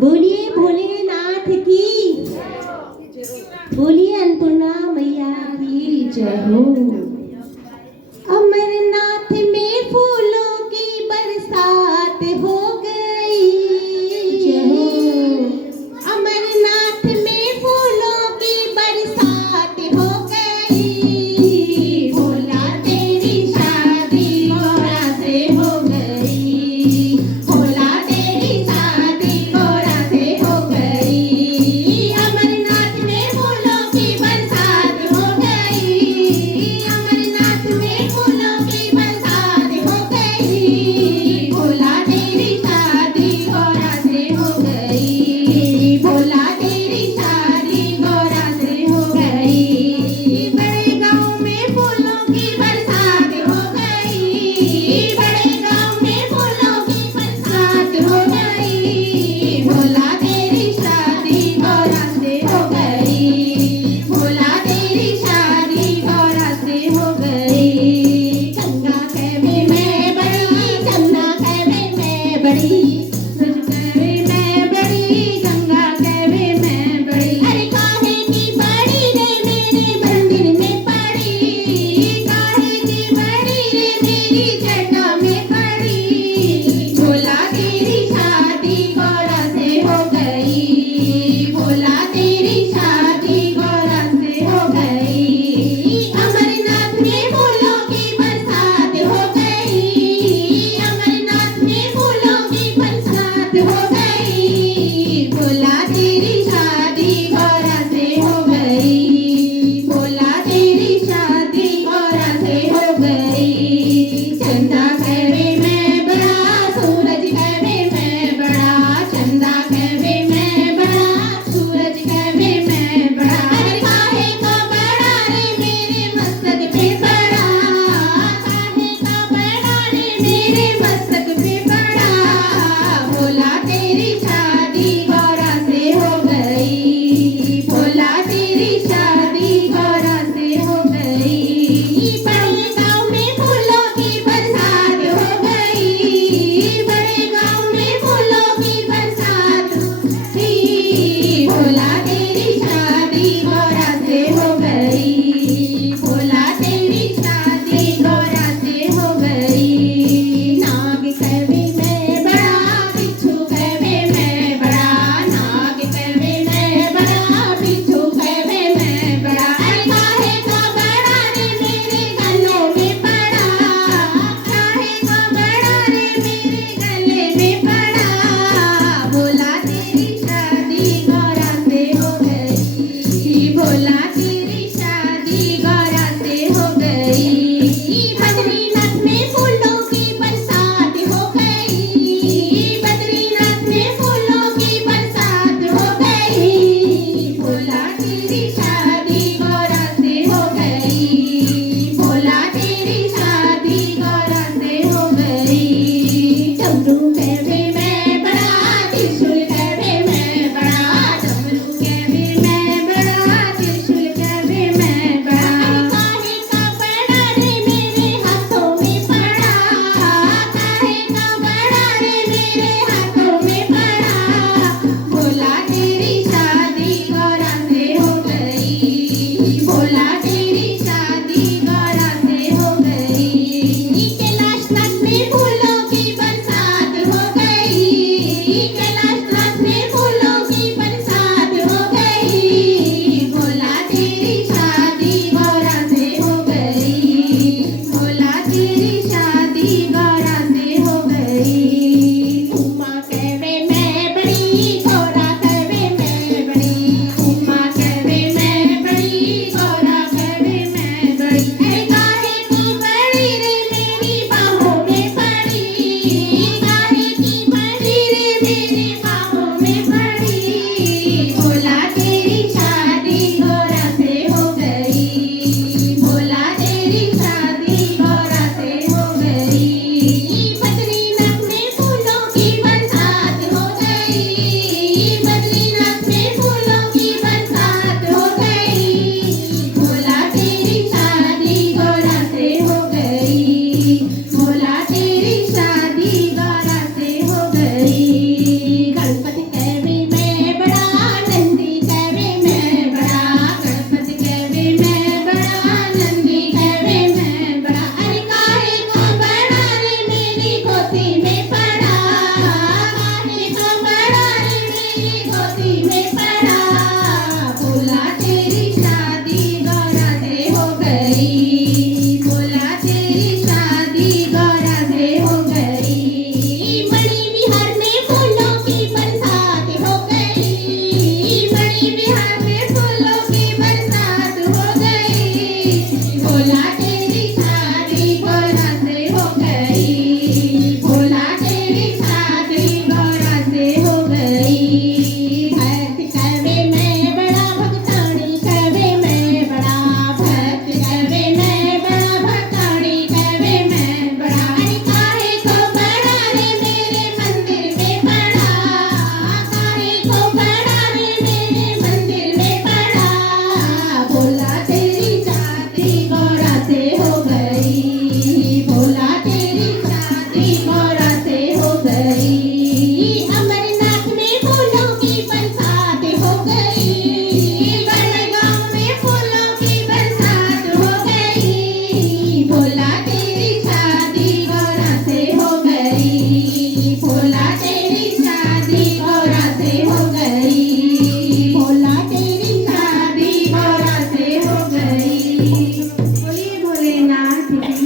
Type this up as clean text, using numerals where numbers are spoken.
बोलिए भोलेनाथ की, बोलिए अन्नपूर्णा मैया की जय हो। अमरनाथ में फूलों की बरसात हो गई, जय हो। अमरनाथ में फूलों की बरसात हो गई, भोला तेरी शादी गोरा से हो गई, भोला तेरी शादी गोरा से हो गई। अमरनाथ में फूलों की बरसात हो गई, अमरनाथ में फूलों की बरसात हो गई, भोला तेरी शादी गोरा से हो गई, भोला तेरी शादी गोरा से हो गई। बड़े गांव में फूलों की बरसात हो गई, बड़े गांव में फूलों की बरसात हो गई, भोला तेरी शादी गोरा से हो गई, भोला तेरी शादी गोरा से हो गई। गंगा कहवे मैं बड़ी, जमुना कहवे मैं बड़ी, तुझ कहवे मैं बड़ी, गंगा कहवे मैं बड़ी। अरे काहे की बड़ी रे मेरे मंदिर में पड़ी, काहे की बड़ी रे मेरी जटा में पड़ी, भोला तेरी शादी गोरा